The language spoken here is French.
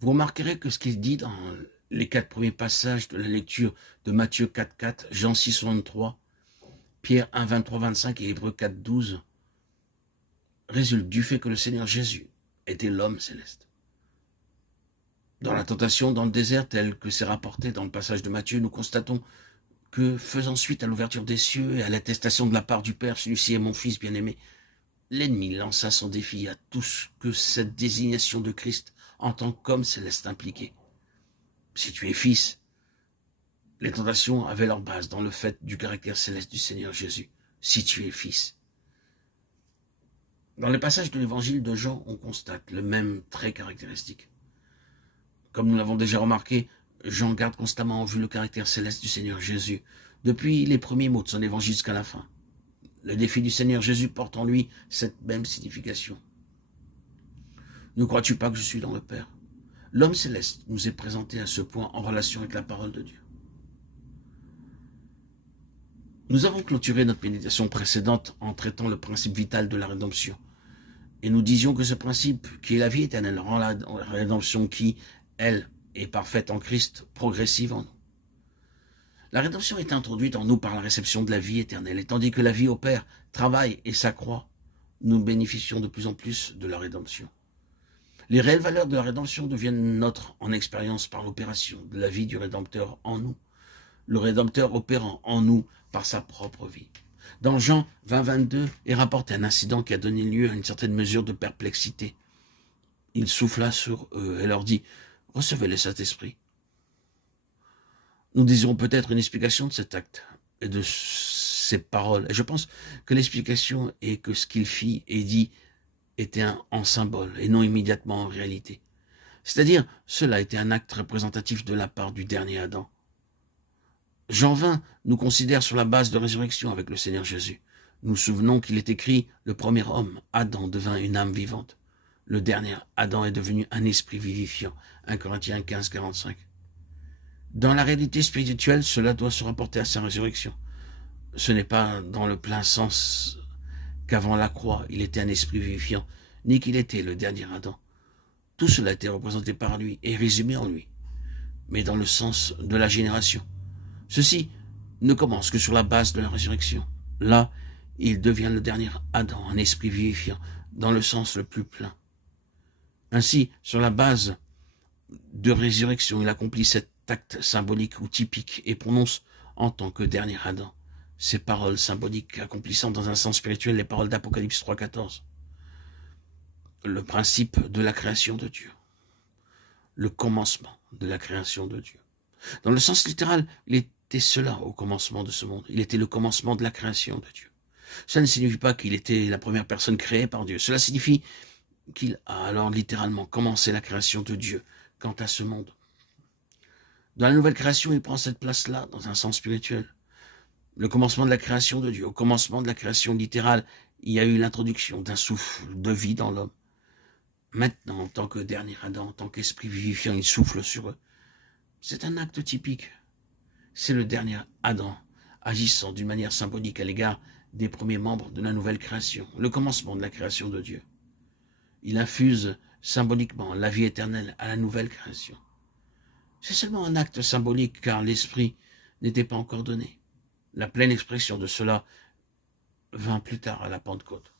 Vous remarquerez que ce qu'il dit dans les 4 premiers passages de la lecture de Matthieu 4,4, Jean 6,63, Pierre 1, 23, 25 et Hébreux 4, 12, résulte du fait que le Seigneur Jésus était l'homme céleste. Dans la tentation dans le désert, tel que c'est rapporté dans le passage de Matthieu, nous constatons que, faisant suite à l'ouverture des cieux et à l'attestation de la part du Père, celui-ci est mon Fils bien-aimé, l'ennemi lança son défi à tous que cette désignation de Christ en tant qu'homme céleste impliquait. Si tu es fils, les tentations avaient leur base dans le fait du caractère céleste du Seigneur Jésus. Si tu es fils. Dans les passages de l'évangile de Jean, on constate le même trait caractéristique. Comme nous l'avons déjà remarqué, Jean garde constamment en vue le caractère céleste du Seigneur Jésus, depuis les premiers mots de son évangile jusqu'à la fin. Le défi du Seigneur Jésus porte en lui cette même signification. Ne crois-tu pas que je suis dans le Père? L'homme céleste nous est présenté à ce point en relation avec la parole de Dieu. Nous avons clôturé notre méditation précédente en traitant le principe vital de la rédemption. Et nous disions que ce principe, qui est la vie éternelle, rend la rédemption qui, elle, est parfaite en Christ, progressive en nous. La rédemption est introduite en nous par la réception de la vie éternelle, et tandis que la vie opère, travaille et s'accroît, nous bénéficions de plus en plus de la rédemption. Les réelles valeurs de la rédemption deviennent nôtres en expérience par l'opération de la vie du Rédempteur en nous, le Rédempteur opérant en nous par sa propre vie. Dans Jean 20, 22 est rapporté un incident qui a donné lieu à une certaine mesure de perplexité. Il souffla sur eux et leur dit « Recevez le Saint-Esprit ». Nous désirons peut-être une explication de cet acte et de ces paroles. Et je pense que l'explication est que ce qu'il fit et dit était en symbole et non immédiatement en réalité. C'est-à-dire, cela était un acte représentatif de la part du dernier Adam. Jean 20 nous considère sur la base de résurrection avec le Seigneur Jésus. Nous nous souvenons qu'il est écrit « Le premier homme, Adam, devint une âme vivante. Le dernier Adam est devenu un esprit vivifiant. » 1 Corinthiens 15, 45. Dans la réalité spirituelle, cela doit se rapporter à sa résurrection. Ce n'est pas dans le plein sens qu'avant la croix, il était un esprit vivifiant, ni qu'il était le dernier Adam. Tout cela était représenté par lui et résumé en lui, mais dans le sens de la génération. Ceci ne commence que sur la base de la résurrection. Là, il devient le dernier Adam, un esprit vivifiant, dans le sens le plus plein. Ainsi, sur la base de résurrection, il accomplit cet acte symbolique ou typique et prononce en tant que dernier Adam ces paroles symboliques, accomplissant dans un sens spirituel les paroles d'Apocalypse 3,14. Le principe de la création de Dieu. Le commencement de la création de Dieu. Dans le sens littéral, il était cela au commencement de ce monde. Il était le commencement de la création de Dieu. Cela ne signifie pas qu'il était la première personne créée par Dieu. Cela signifie qu'il a alors littéralement commencé la création de Dieu quant à ce monde. Dans la nouvelle création, il prend cette place-là dans un sens spirituel. Le commencement de la création de Dieu. Au commencement de la création littérale, il y a eu l'introduction d'un souffle de vie dans l'homme. Maintenant, en tant que dernier Adam, en tant qu'esprit vivifiant, il souffle sur eux. C'est un acte typique. C'est le dernier Adam, agissant d'une manière symbolique à l'égard des premiers membres de la nouvelle création, le commencement de la création de Dieu. Il infuse symboliquement la vie éternelle à la nouvelle création. C'est seulement un acte symbolique car l'esprit n'était pas encore donné. La pleine expression de cela vint plus tard à la Pentecôte.